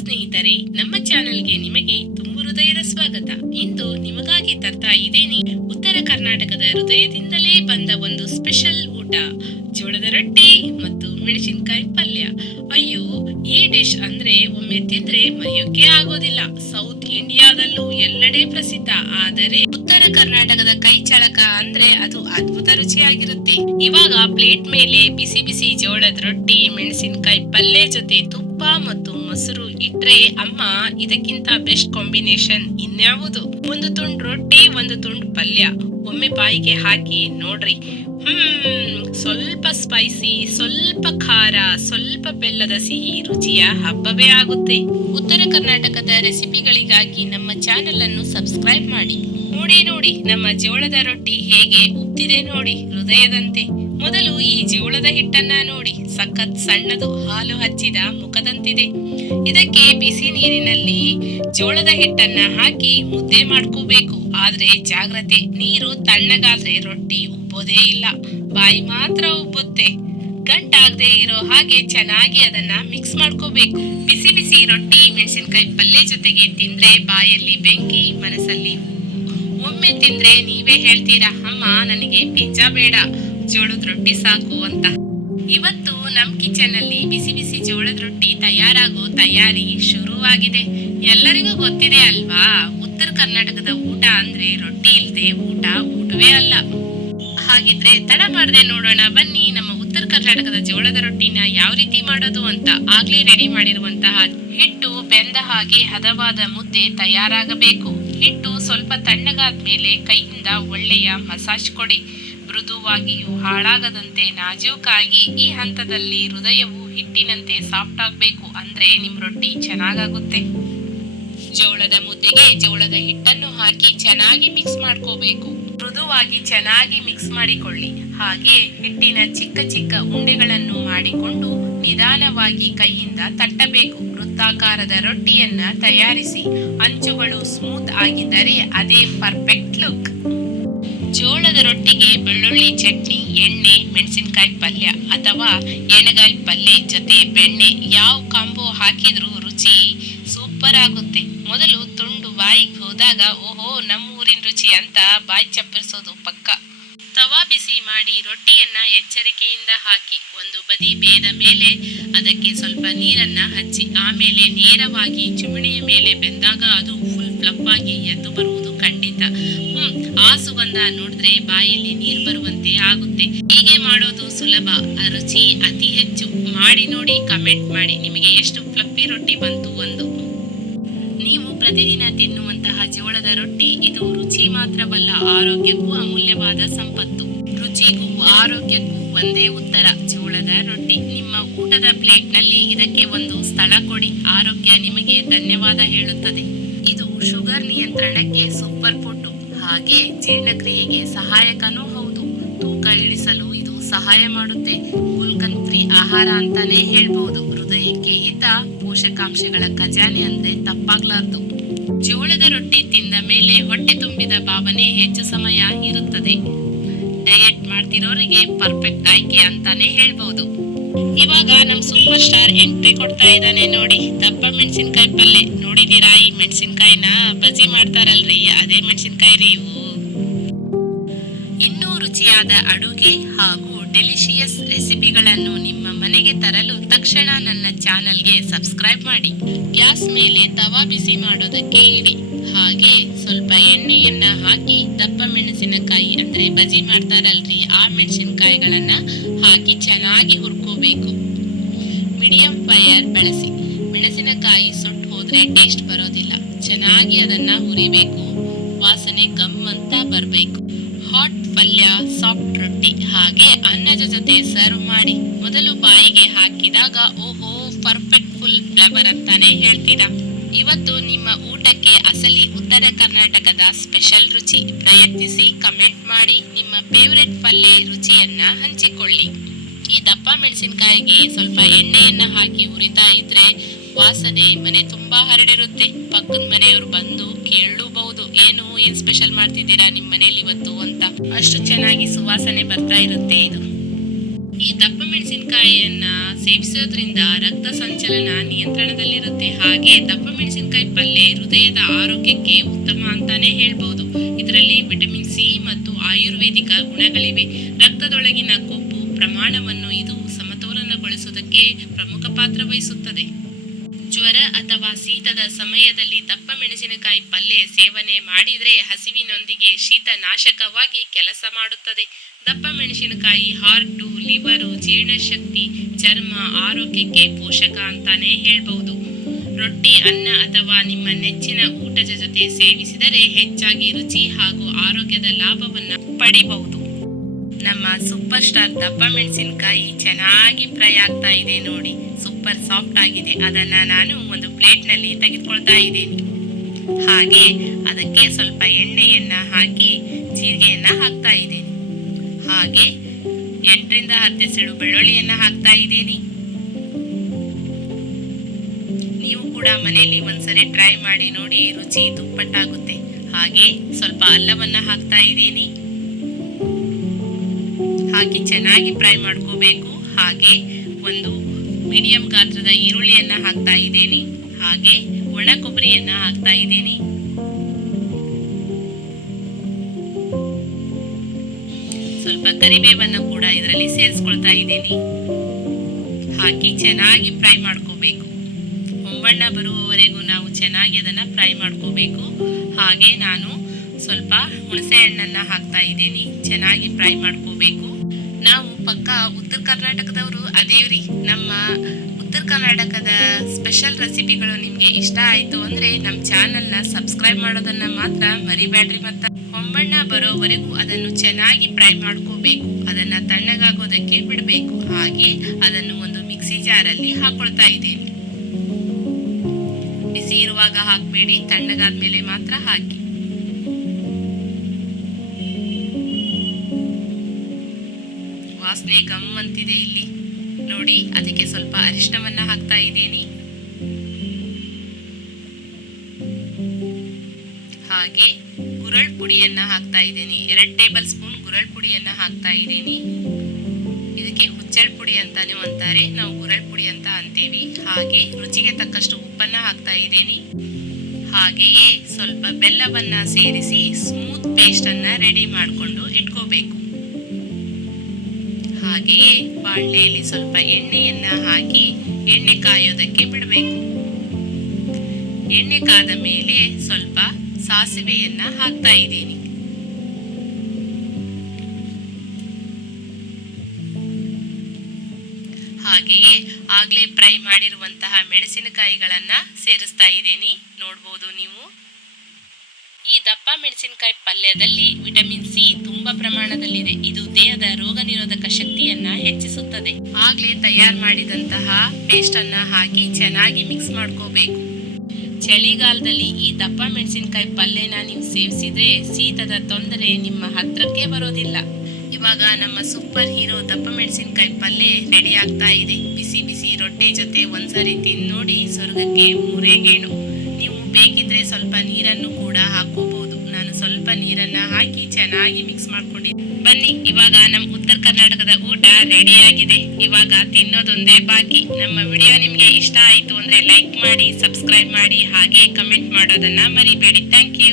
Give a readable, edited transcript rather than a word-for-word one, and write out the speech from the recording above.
ಸ್ನೇಹಿತರೆ, ನಮ್ಮ ಚಾನೆಲ್ಗೆ ನಿಮಗೆ ತುಂಬು ಹೃದಯದ ಸ್ವಾಗತ. ಇಂದು ನಿಮಗಾಗಿ ತರ್ತಾ ಇದ್ದೇನೆ ಉತ್ತರ ಕರ್ನಾಟಕದ ಹೃದಯದಿಂದಲೇ ಬಂದ ಒಂದು ಸ್ಪೆಷಲ್ ಊಟ, ಜೋಳದ ರೊಟ್ಟಿ ಮತ್ತು ಮೆಣಸಿನಕಾಯಿ ಪಲ್ಯ. ಅಯ್ಯೋ, ಈ ಡಿಶ್ ಅಂದ್ರೆ ಒಮ್ಮೆ ತಿಂದ್ರೆ ಮರೆಯೋಕೆ ಆಗೋದಿಲ್ಲ. ಸೌತ್ ಇಂಡಿಯಾದಲ್ಲೂ ಎಲ್ಲೆಡೆ ಪ್ರಸಿದ್ಧ. ಆದರೆ ಉತ್ತರ ಕರ್ನಾಟಕದ ಕೈ ಚಳಕ ಅಂದ್ರೆ ಅದು ಅದ್ಭುತ ರುಚಿಯಾಗಿರುತ್ತೆ. ಇವಾಗ ಪ್ಲೇಟ್ ಮೇಲೆ ಬಿಸಿ ಬಿಸಿ ಜೋಳದ ರೊಟ್ಟಿ, ಮೆಣಸಿನಕಾಯಿ ಪಲ್ಯ ಜೊತೆ ತುಪ್ಪ ಮತ್ತು ಮೊಸರು ಇಟ್ರೆ ಅಮ್ಮ, ಇದಕ್ಕಿಂತ ಬೆಸ್ಟ್ ಕಾಂಬಿನೇಷನ್ ಇನ್ಯಾವುದು? ಒಂದು ತುಂಡು ರೊಟ್ಟಿ, ಒಂದು ತುಂಡು ಪಲ್ಯ ಒಮ್ಮೆ ಬಾಯಿಗೆ ಹಾಕಿ ನೋಡ್ರಿ. ಸ್ವಲ್ಪ ಸ್ಪೈಸಿ, ಸ್ವಲ್ಪ ಖಾರ, ಸ್ವಲ್ಪ ಬೆಲ್ಲದ ಸಿಹಿ, ರುಚಿಯ ಹಬ್ಬವೇ ಆಗುತ್ತೆ. ಉತ್ತರ ಕರ್ನಾಟಕದ ರೆಸಿಪಿಗಳಿಗಾಗಿ ನಮ್ಮ ಚಾನೆಲ್ ಅನ್ನು ಸಬ್ಸ್ಕ್ರೈಬ್ ಮಾಡಿ. ನೋಡಿ ನಮ್ಮ ಜೋಳದ ರೊಟ್ಟಿ ಹೇಗೆ ಉಬ್ತಿದೆ ನೋಡಿ, ಹೃದಯದಂತೆ. ಮೊದಲು ಈ ಜೋಳದ ಹಿಟ್ಟನ್ನ ನೋಡಿ, ಸಖತ್ ಸಣ್ಣದು, ಹಾಲು ಹಚ್ಚಿದ ಮುಖದಂತಿದೆ. ಇದಕ್ಕೆ ಬಿಸಿ ನೀರಿನಲ್ಲಿ ಜೋಳದ ಹಿಟ್ಟನ್ನ ಹಾಕಿ ಮುದ್ದೆ ಮಾಡ್ಕೋಬೇಕು. ಆದ್ರೆ ಜಾಗ್ರತೆ, ನೀರು ತಣ್ಣಗಾದ್ರೆ ರೊಟ್ಟಿ ಉಬ್ಬೋದೇ ಇಲ್ಲ, ಬಾಯಿ ಮಾತ್ರ ಉಬ್ಬುತ್ತೆ. ಗಂಟಾಗದೆ ಇರೋ ಹಾಗೆ ಚೆನ್ನಾಗಿ ಅದನ್ನ ಮಿಕ್ಸ್ ಮಾಡ್ಕೋಬೇಕು. ಬಿಸಿ ಬಿಸಿ ರೊಟ್ಟಿ, ಮೆಣಸಿನಕಾಯಿ ಪಲ್ಯ ಜೊತೆಗೆ ತಿಂದ್ರೆ ಬಾಯಲ್ಲಿ ಬೆಂಕಿ, ಮನಸ್ಸಲ್ಲಿ ಒಮ್ಮೆ ತಿಂದ್ರೆ ನೀವೇ ಹೇಳ್ತೀರಾ, ಅಮ್ಮ ನನಗೆ ಪಿಜ್ಜಾ ಬೇಡ, ಜೋಳದ ರೊಟ್ಟಿ ಸಾಕು ಅಂತ. ಇವತ್ತು ನಮ್ ಕಿಚನ್ ಅಲ್ಲಿ ಬಿಸಿ ಬಿಸಿ ಜೋಳದ ರೊಟ್ಟಿ ತಯಾರಾಗೋ ತಯಾರಿ ಶುರುವಾಗಿದೆ. ಎಲ್ಲರಿಗೂ ಗೊತ್ತಿದೆ ಅಲ್ವಾ, ಉತ್ತರ ಕರ್ನಾಟಕದ ಊಟ ಅಂದ್ರೆ ರೊಟ್ಟಿ ಇಲ್ದೆ ಊಟವೇ ಅಲ್ಲ. ಹಾಗಿದ್ರೆ ತಡ ಮಾಡದೆ ನೋಡೋಣ ಬನ್ನಿ, ನಮ್ಮ ಉತ್ತರ ಕರ್ನಾಟಕದ ಜೋಳದ ರೊಟ್ಟಿನ ಯಾವ ರೀತಿ ಮಾಡೋದು ಅಂತ. ಆಗ್ಲೇ ರೆಡಿ ಮಾಡಿರುವಂತಹ ಹಿಟ್ಟು ಬೆಂದ ಹಾಗೆ ಹದವಾದ ಮುದ್ದೆ ತಯಾರಾಗಬೇಕು. ಹಿಟ್ಟು ಸ್ವಲ್ಪ ತಣ್ಣಗಾದ್ಮೇಲೆ ಕೈಯಿಂದ ಒಳ್ಳೆಯ ಮಸಾಜ್ ಕೊಡಿ. ಮೃದುವಾಗಿಯೂ ಹಾಳಾಗದಂತೆ ನಾಜೂಕಾಗಿ. ಈ ಹಂತದಲ್ಲಿ ಹೃದಯವು ಹಿಟ್ಟಿನಂತೆ ಸಾಫ್ಟ್ ಆಗ್ಬೇಕು, ಅಂದ್ರೆ ನಿಮ್ ರೊಟ್ಟಿ ಚೆನ್ನಾಗಾಗುತ್ತೆ. ಜೋಳದ ಮುದ್ದೆಗೆ ಜೋಳದ ಹಿಟ್ಟನ್ನು ಹಾಕಿ ಚೆನ್ನಾಗಿ ಮಿಕ್ಸ್ ಮಾಡ್ಕೋಬೇಕು. ಮೃದುವಾಗಿ ಚೆನ್ನಾಗಿ ಮಿಕ್ಸ್ ಮಾಡಿಕೊಳ್ಳಿ. ಹಾಗೆ ಹಿಟ್ಟಿನ ಚಿಕ್ಕ ಚಿಕ್ಕ ಉಂಡೆಗಳನ್ನು ಮಾಡಿಕೊಂಡು ನಿಧಾನವಾಗಿ ಕೈಯಿಂದ ತಟ್ಟಬೇಕು. ವೃತ್ತಾಕಾರದ ರೊಟ್ಟಿಯನ್ನ ತಯಾರಿಸಿ. ಅಂಚುಗಳು ಸ್ಮೂತ್ ಆಗಿದ್ದರೆ ಅದೇ ಪರ್ಫೆಕ್ಟ್ ಲುಕ್. ಜೋಳದ ರೊಟ್ಟಿಗೆ ಬೆಳ್ಳುಳ್ಳಿ ಚಟ್ನಿ, ಎಣ್ಣೆ, ಮೆಣಸಿನಕಾಯಿ ಪಲ್ಯ ಅಥವಾ ಎಣ್ಣೆಗಾಯಿ ಪಲ್ಯ ಜೊತೆ ಬೆಣ್ಣೆ, ಯಾವ ಕಾಂಬೋ ಹಾಕಿದ್ರೂ ರುಚಿ ಸೂಪರ್ ಆಗುತ್ತೆ. ಮೊದಲು ತುಂಡು ಬಾಯಿಗೆ ಹೋದಾಗ ಓಹೋ ನಮ್ಮ ಊರಿನ ರುಚಿ ಅಂತ ಬಾಯಿ ಚಪ್ಪರಿಸೋದು ಪಕ್ಕ. ತವಾ ಬಿಸಿ ಮಾಡಿ ರೊಟ್ಟಿಯನ್ನ ಎಚ್ಚರಿಕೆಯಿಂದ ಹಾಕಿ. ಒಂದು ಬದಿ ಬೇದ ಮೇಲೆ ಅದಕ್ಕೆ ಸ್ವಲ್ಪ ನೀರನ್ನ ಹಚ್ಚಿ, ಆಮೇಲೆ ನೇರವಾಗಿ ಚಿಮಣಿಯ ಮೇಲೆ ಬೆಂದಾಗ ಅದು ಫುಲ್ ಫ್ಲಫ್ ಆಗಿ ಎದ್ದು ಬರುವುದು ಖಂಡಿತ. ಆ ಸುಗಂಧ ನೋಡಿದ್ರೆ ಬಾಯಲ್ಲಿ ನೀರು ಬರುವಂತೆ ಆಗುತ್ತೆ. ಹೀಗೆ ಮಾಡೋದು ಸುಲಭ, ರುಚಿ ಅತಿ ಹೆಚ್ಚು. ಮಾಡಿ ನೋಡಿ, ಕಮೆಂಟ್ ಮಾಡಿ ನಿಮಗೆ ಎಷ್ಟು ಫ್ಲಫಿ ರೊಟ್ಟಿ ಬಂತು ಒಂದು. ನೀವು ಪ್ರತಿದಿನ ತಿನ್ನುವಂತಹ ಜೋಳದ ರೊಟ್ಟಿ ಇದು ರುಚಿ ಮಾತ್ರವಲ್ಲ, ಆರೋಗ್ಯಕ್ಕೂ ಅಮೂಲ್ಯವಾದ ಸಂಪತ್ತು. ರುಚಿಗೂ ಆರೋಗ್ಯಕ್ಕೂ ಒಂದೇ ಉತ್ತರ, ಜೋಳದ ರೊಟ್ಟಿ. ನಿಮ್ಮ ಊಟದ ಪ್ಲೇಟ್ ನಲ್ಲಿ ಇದಕ್ಕೆ ಒಂದು ಸ್ಥಳ ಕೊಡಿ, ಆರೋಗ್ಯ ನಿಮಗೆ ಧನ್ಯವಾದ ಹೇಳುತ್ತದೆ. ಇದು ಶುಗರ್ ನಿಯಂತ್ರಣಕ್ಕೆ ಸೂಪರ್ ಫುಡ್, ಹಾಗೆ ಜೀರ್ಣಕ್ರಿಯೆಗೆ ಸಹಾಯಕನೂ ಹೌದು. ತೂಕ ಇಳಿಸಲು ಇದು ಸಹಾಯ ಮಾಡುತ್ತೆ. ಗುಲ್ಕನ್ ಫ್ರೀ ಆಹಾರ ಅಂತಾನೆ ಹೇಳ್ಬಹುದು. ಹೃದಯಕ್ಕೆ ಹಿತ, ಪೋಷಕಾಂಶಗಳ ಖಜಾನೆ ಅಂದ್ರೆ ತಪ್ಪಾಗ್ಲಾರ್ದು. ಜೋಳದ ರೊಟ್ಟಿ ತಿಂದ ಮೇಲೆ ಹೊಟ್ಟೆ ತುಂಬಿದ ಭಾವನೆ ಹೆಚ್ಚು ಸಮಯ ಇರುತ್ತದೆ. ಡಯಟ್ ಮಾಡ್ತಿರೋರಿಗೆ ಪರ್ಫೆಕ್ಟ್ ಆಯ್ಕೆ ಅಂತಾನೆ ಹೇಳ್ಬಹುದು. ಇವಾಗ ನಮ್ ಸೂಪರ್ ಸ್ಟಾರ್ ಎಂಟ್ರಿ ಕೊಡ್ತಾ ಇದ್ದಾನೆ ನೋಡಿ, ದಪ್ಪ ಮೆಣಸಿನಕಾಯಿ ಪಲ್ಯ. ನೋಡಿದೀರಾ ಈ ಮೆಣಸಿನಕಾಯಿನ ಬಜ್ಜಿ ಮಾಡ್ತಾರಲ್ರಿ, ಅದೇ ಮೆಣಸಿನಕಾಯಿ ರೀ ಇವು. ಇನ್ನೂ ರುಚಿಯಾದ ಅಡುಗೆ ಹಾಗೂ ಡೆಲಿಷಿಯಸ್ ರೆಸಿಪಿಗಳನ್ನು ನಿಮ್ಮ ಮನೆಗೆ ತರಲು ತಕ್ಷಣ ನನ್ನ ಚಾನಲ್ಗೆ ಸಬ್ಸ್ಕ್ರೈಬ್ ಮಾಡಿ. ಗ್ಯಾಸ್ ಮೇಲೆ ತವಾ ಬಿಸಿ ಮಾಡೋದಕ್ಕೆ ಇಡಿ. ಹಾಗೆ ಸ್ವಲ್ಪ ಎಣ್ಣೆಯನ್ನ ಹಾಕಿ ದಪ್ಪ ಮೆಣಸಿನಕಾಯಿ ಅಂದ್ರೆ ಬಜ್ಜಿ ಮಾಡ್ತಾರಲ್ರಿ, ಆ ಮೆಣಸಿನಕಾಯಿಗಳನ್ನ ಹಾಕಿ ಚೆನ್ನಾಗಿ ಹುರ್ಕೋಬೇಕು. ಮೀಡಿಯಂ ಫೈರ್ ಬಳಸಿ. ಮೆಣಸಿನಕಾಯಿ ಸುಟ್ಟು ಹೋದ್ರೆ ಟೇಸ್ಟ್ ಬರೋದಿಲ್ಲ. ಚೆನ್ನಾಗಿ ಅದನ್ನ ಹುರಿಬೇಕು. ವಾಸನೆ ಗಮ್ ಅಂತ ಬರ್ಬೇಕು. ಹಾಟ್ ಪಲ್ಯ, ಸಾಫ್ಟ್ ರೊಟ್ಟಿ ಹಾಗೆ ಅನ್ನದ ಜೊತೆ ಸರ್ವ್ ಮಾಡಿ. ಮೊದಲು ಬಾಯಿಗೆ ಹಾಕಿದಾಗ ಓಹೋ ಪರ್ಫೆಕ್ಟ್ ಫುಲ್ ಫ್ಲೇವರ್ ಅಂತಾನೆ ಹೇಳ್ತೀರಾ. ಇವತ್ತು ನಿಮ್ಮ ಊಟಕ್ಕೆ ಅಸಲಿ ಉತ್ತರ ಕರ್ನಾಟಕದ ಸ್ಪೆಷಲ್ ರುಚಿ. ಪ್ರಯತ್ನಿಸಿ, ಕಮೆಂಟ್ ಮಾಡಿ, ನಿಮ್ಮ ಫೇವರೆಟ್ ಪಲ್ಯ ರುಚಿಯನ್ನ ಹಂಚಿಕೊಳ್ಳಿ. ಈ ದಪ್ಪ ಮೆಣಸಿನಕಾಯಿಗೆ ಸ್ವಲ್ಪ ಎಣ್ಣೆಯನ್ನ ಹಾಕಿ ಹುರಿತಾ ಇದ್ರೆ ವಾಸನೆ ಮನೆ ತುಂಬಾ ಹರಡಿರುತ್ತೆ. ಪಕ್ಕದ ಮನೆಯವರು ಬಂದು ಕೇಳಲೂಬಹುದು, ಏನ್ ಸ್ಪೆಷಲ್ ಮಾಡ್ತಿದ್ದೀರಾ ನಿಮ್ಮ ಮನೇಲಿ ಇವತ್ತು ಅಂತ. ಅಷ್ಟು ಚೆನ್ನಾಗಿ ಸುವಾಸನೆ ಬರ್ತಾ ಇರುತ್ತೆ ಇದು. ಈ ದಪ್ಪ ಮೆಣಸಿನಕಾಯಿಯನ್ನ ಸೇವಿಸೋದ್ರಿಂದ ರಕ್ತ ಸಂಚಲನ ನಿಯಂತ್ರಣದಲ್ಲಿರುತ್ತೆ. ಹಾಗೆ ದಪ್ಪ ಮೆಣಸಿನಕಾಯಿ ಪಲ್ಯ ಹೃದಯದ ಆರೋಗ್ಯಕ್ಕೆ ಉತ್ತಮ ಅಂತಾನೆ ಹೇಳ್ಬಹುದು. ಇದರಲ್ಲಿ ವಿಟಮಿನ್ ಸಿ ಮತ್ತು ಆಯುರ್ವೇದಿಕ ಗುಣಗಳಿವೆ. ರಕ್ತದೊಳಗಿನ ಕೊಬ್ಬು ಪ್ರಮಾಣವನ್ನು ಇದು ಸಮತೋಲನಗೊಳಿಸುವುದಕ್ಕೆ ಪ್ರಮುಖ ಪಾತ್ರ ವಹಿಸುತ್ತದೆ. ಜ್ವರ ಅಥವಾ ಶೀತದ ಸಮಯದಲ್ಲಿ ದಪ್ಪ ಮೆಣಸಿನಕಾಯಿ ಪಲ್ಯ ಸೇವನೆ ಮಾಡಿದ್ರೆ ಹಸಿವಿನೊಂದಿಗೆ ಶೀತನಾಶಕವಾಗಿ ಕೆಲಸ ಮಾಡುತ್ತದೆ. ದಪ್ಪ ಮೆಣಸಿನಕಾಯಿ ಹಾರ್ಟು, ಲಿವರು, ಜೀರ್ಣಶಕ್ತಿ, ಚರ್ಮ ಆರೋಗ್ಯಕ್ಕೆ ಪೋಷಕ ಅಂತಾನೆ ಹೇಳ್ಬಹುದು. ರೊಟ್ಟಿ, ಅನ್ನ ಅಥವಾ ನಿಮ್ಮ ನೆಚ್ಚಿನ ಊಟದ ಜೊತೆ ಸೇವಿಸಿದರೆ ಹೆಚ್ಚಾಗಿ ರುಚಿ ಹಾಗೂ ಆರೋಗ್ಯದ ಲಾಭವನ್ನ ಪಡಿಬಹುದು. ನಮ್ಮ ಸೂಪರ್ ಸ್ಟಾರ್ ದಪ್ಪ ಮೆಣಸಿನಕಾಯಿ ಚೆನ್ನಾಗಿ ಫ್ರೈ ಆಗ್ತಾ ಇದೆ ನೋಡಿ, ಸೂಪರ್ ಸಾಫ್ಟ್ ಆಗಿದೆ. ಅದನ್ನ ನಾನು ಒಂದು ಪ್ಲೇಟ್ ನಲ್ಲಿ ತೆಗೆದುಕೊಳ್ತಾ ಇದ್ದೇನೆ. ಹಾಗೆ ಅದಕ್ಕೆ ಸ್ವಲ್ಪ ಎಣ್ಣೆಯನ್ನ ಹಾಕಿ ಜೀರಿಗೆಯನ್ನ ಹಾಕ್ತಾ ಇದ್ದೇನೆ. ಹಾಗೆ 8ರಿಂದ 10 ಎಸಳು ಬೆಳ್ಳುಳ್ಳಿಯನ್ನ ಹಾಕ್ತಾ ಇದ್ದೀನಿ. ನೀವು ಕೂಡ ಮನೆಯಲ್ಲಿ ಒಂದ್ಸರಿ ಟ್ರೈ ಮಾಡಿ ನೋಡಿ, ರುಚಿ ದುಪ್ಪಟ್ಟಾಗುತ್ತೆ. ಹಾಗೆ ಸ್ವಲ್ಪ ಅಲ್ಲವನ್ನ ಹಾಕ್ತಾ ಇದ್ದೀನಿ. ಹಾಕಿ ಚೆನ್ನಾಗಿ ಫ್ರೈ ಮಾಡ್ಕೋಬೇಕು. ಹಾಗೆ ಒಂದು ಮೀಡಿಯಂ ಗಾತ್ರದ ಈರುಳ್ಳಿಯನ್ನ ಹಾಕ್ತಾ ಇದ್ದೀನಿ. ಹಾಗೆ ಒಣ ಕೊಬ್ಬರಿಯನ್ನ ಹಾಕ್ತಾ ಇದ್ದೀನಿ. ಸ್ವಲ್ಪ ಕರಿಬೇವನ್ನ ಕೂಡ ಇದರಲ್ಲಿ ಸೇರಿಸ್ಕೊಳ್ತಾ ಇದ್ದೀನಿ. ಹಾಕಿ ಚೆನ್ನಾಗಿ ಫ್ರೈ ಮಾಡ್ಕೋಬೇಕು. ಹೊಂಬಣ್ಣ ಬರುವವರೆಗೂ ನಾವು ಚೆನ್ನಾಗಿ ಅದನ್ನ ಫ್ರೈ ಮಾಡ್ಕೋಬೇಕು. ಹಾಗೆ ನಾನು ಸ್ವಲ್ಪ ಹುಣಸೆ ಹಣ್ಣನ್ನ ಹಾಕ್ತಾ ಇದ್ದೀನಿ. ಚೆನ್ನಾಗಿ ಫ್ರೈ ಮಾಡ್ಕೋಬೇಕು. ನಾವು ಪಕ್ಕ ಉತ್ತರ ಕರ್ನಾಟಕದವರು ಅದೇವ್ರಿ. ನಮ್ಮ ಉತ್ತರ ಕರ್ನಾಟಕದ ಸ್ಪೆಷಲ್ ರೆಸಿಪಿಗಳು ನಿಮ್ಗೆ ಇಷ್ಟ ಆಯ್ತು ಅಂದ್ರೆ ನಮ್ಮ ಚಾನೆಲ್ನ ಸಬ್ಸ್ಕ್ರೈಬ್ ಮಾಡೋದನ್ನ ಮಾತ್ರ ಮರಿಬೇಡ್ರಿ. ಮತ್ತೆ ಹೊಂಬಣ್ಣ ಬರೋವರೆಗೂ ಅದನ್ನು ಚೆನ್ನಾಗಿ ಫ್ರೈ ಮಾಡ್ಕೋಬೇಕು. ಅದನ್ನ ತಣ್ಣಗಾಗೋದಕ್ಕೆ ಬಿಡಬೇಕು. ಹಾಗೆ ಅದನ್ನು ಒಂದು ಮಿಕ್ಸಿ ಜಾರಲ್ಲಿ ಹಾಕೊಳ್ತಾ ಇದ್ದೀನಿ. ಬಿಸಿ ಇರುವಾಗ ಹಾಕಬೇಡಿ, ತಣ್ಣಗಾದ್ಮೇಲೆ ಮಾತ್ರ ಹಾಕಿ. ವಾಸನೆ ಗಮ್ ಅಂತಿದೆ ಇಲ್ಲಿ ನೋಡಿ. ಅದಕ್ಕೆ ಸ್ವಲ್ಪ ಅರಿಶಿಣವನ್ನ ಹಾಕ್ತಾ ಇದ್ದೀನಿ. ಹಾಗೆ ಗುರಳ್ ಪುಡಿಯನ್ನ ಹಾಕ್ತಾ ಇದ್ದೀನಿ. 2 ಟೇಬಲ್ ಸ್ಪೂನ್ ಗುರಳ್ ಪುಡಿಯನ್ನ ಹಾಕ್ತಾ ಇದ್ದೀನಿ. ಇದಕ್ಕೆ ಹುಚ್ಚಳ್ ಪುಡಿ ಅಂತಾನೆ ಅಂತಾರೆ, ನಾವು ಗುರಳ್ ಪುಡಿ ಅಂತ ಅಂತೀವಿ. ಹಾಗೆ ರುಚಿಗೆ ತಕ್ಕಷ್ಟು ಉಪ್ಪನ್ನ ಹಾಕ್ತಾ ಇದ್ದೀನಿ. ಹಾಗೆಯೇ ಸ್ವಲ್ಪ ಬೆಲ್ಲವನ್ನ ಸೇರಿಸಿ ಸ್ಮೂತ್ ಪೇಸ್ಟ್ ಅನ್ನ ರೆಡಿ ಮಾಡಿಕೊಂಡು ಇಟ್ಕೋಬೇಕು. ಹಾಗೆಯೇ ಬಾಣಲೆಯಲ್ಲಿ ಸ್ವಲ್ಪ ಎಣ್ಣೆಯನ್ನ ಹಾಕಿ ಎಣ್ಣೆ ಕಾಯೋದಕ್ಕೆ ಬಿಡಬೇಕು. ಎಣ್ಣೆ ಕಾದ ಮೇಲೆ ಸ್ವಲ್ಪ ಸಾಸಿವೆಯನ್ನ ಹಾಕ್ತಾ ಇದ್ದೀನಿ. ಹಾಗೆಯೇ ಆಗ್ಲೇ ಫ್ರೈ ಮಾಡಿರುವಂತಹ ಮೆಣಸಿನಕಾಯಿಗಳನ್ನ ಸೇರಿಸ್ತಾ ಇದ್ದೀನಿ. ನೋಡ್ಬೋದು ನೀವು. ಈ ದಪ್ಪ ಮೆಣಸಿನಕಾಯಿ ಪಲ್ಯದಲ್ಲಿ ವಿಟಮಿನ್ ಸಿ ತುಂಬಾ ಪ್ರಮಾಣದಲ್ಲಿದೆ. ಇದು ದೇಹದ ರೋಗ ನಿರೋಧಕ ಶಕ್ತಿಯನ್ನ ಹೆಚ್ಚಿಸುತ್ತದೆ. ಆಗ್ಲೇ ತಯಾರು ಮಾಡಿದಂತಹ ಪೇಸ್ಟ್ ಅನ್ನ ಹಾಕಿ ಚೆನ್ನಾಗಿ ಮಿಕ್ಸ್ ಮಾಡ್ಕೋಬೇಕು. ಚಳಿಗಾಲದಲ್ಲಿ ಈ ದಪ್ಪ ಮೆಣಸಿನಕಾಯಿ ಪಲ್ಯನ ನೀವು ಸೇವಿಸಿದ್ರೆ ಶೀತದ ತೊಂದರೆ ನಿಮ್ಮ ಹತ್ರಕ್ಕೆ ಬರೋದಿಲ್ಲ. ಇವಾಗ ನಮ್ಮ ಸೂಪರ್ ಹೀರೋ ದಪ್ಪ ಮೆಣಸಿನಕಾಯಿ ಪಲ್ಯ ರೆಡಿ ಆಗ್ತಾ ಇದೆ. ಬಿಸಿ ಬಿಸಿ ರೊಟ್ಟಿ ಜೊತೆ ಒಂದ್ಸರಿ ತಿಂದು ನೋಡಿ, ಸ್ವರ್ಗಕ್ಕೆ 3 ಗೇಣು. ನೀವು ಬೇಕಿದ್ರೆ ಸ್ವಲ್ಪ ನೀರನ್ನು ಕೂಡ ಹಾಕೋಬಹುದು. ನಾನು ಸ್ವಲ್ಪ ನೀರನ್ನ ಹಾಕಿ ಚೆನ್ನಾಗಿ ಮಿಕ್ಸ್ ಮಾಡ್ಕೊಂಡಿದ್ದೆ. ಬನ್ನಿ, ಇವಾಗ ನಮ್ಮ ಉತ್ತರ ಕರ್ನಾಟಕದ ಊಟ ರೆಡಿ ಆಗಿದೆ. ಇವಾಗ ತಿನ್ನೋದೊಂದೇ ಬಾಕಿ. ನಮ್ಮ ವಿಡಿಯೋ ನಿಮ್ಗೆ ಇಷ್ಟ ಆಯ್ತು ಅಂದ್ರೆ ಲೈಕ್ ಮಾಡಿ, ಸಬ್ಸ್ಕ್ರೈಬ್ ಮಾಡಿ, ಹಾಗೆ ಕಮೆಂಟ್ ಮಾಡೋದನ್ನ ಮರಿಬೇಡಿ. Thank you.